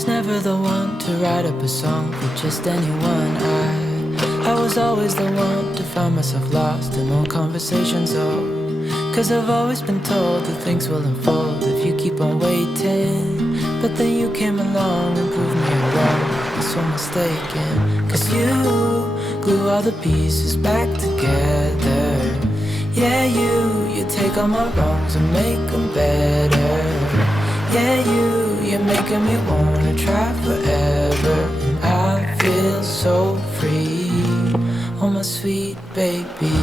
was never the one to write up a song for just anyone. I was always the one to find myself lost in old conversations, oh. Cause I've always been told that things will unfold if you keep on waiting. But then you came along and proved me wrong. I'm so mistaken. Cause you glue all the pieces back together. Yeah, you take all my wrongs and make them better. Yeah, you're making me wanna try forever. And I feel so free, oh my sweet baby.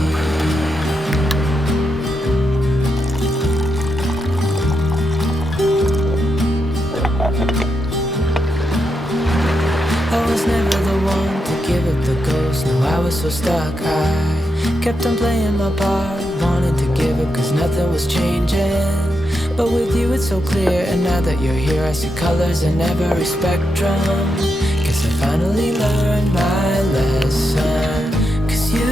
I was never the one to give up the ghost. No, I was so stuck. I kept on playing my part, wanted to give up cause nothing was changing. But with you it's so clear, and now that you're here I see colors in every spectrum. Guess I finally learned my lesson. Cause you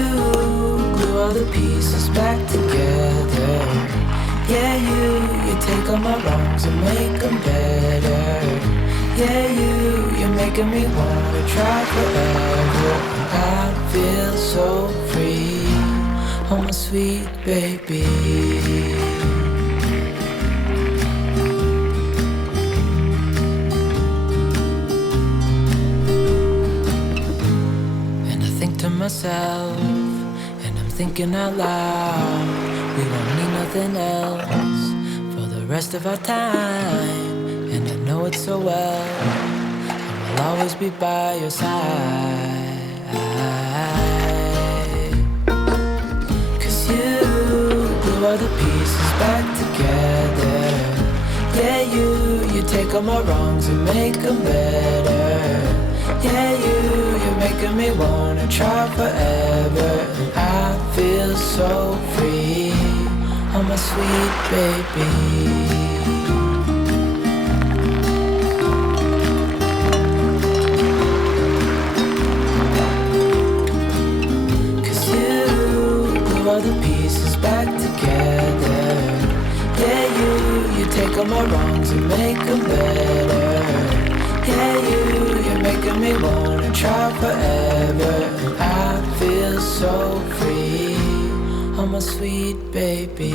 glue all the pieces back together. Yeah, you take all my wrongs and make them better. Yeah, you're making me wanna try forever. I feel so free, oh my sweet baby. Myself, and I'm thinking out loud, we won't need nothing else for the rest of our time. And I know it so well, and I'll always be by your side. Cause you glue all the pieces back together. Yeah, you take all my wrongs and make them better. Yeah, you're making me wanna try forever. And I feel so free, oh my sweet baby. Cause you glue all the pieces back together. Yeah, you take all my wrongs and make them better. Yeah, you're making me wanna try forever. And I feel so free, oh my sweet baby.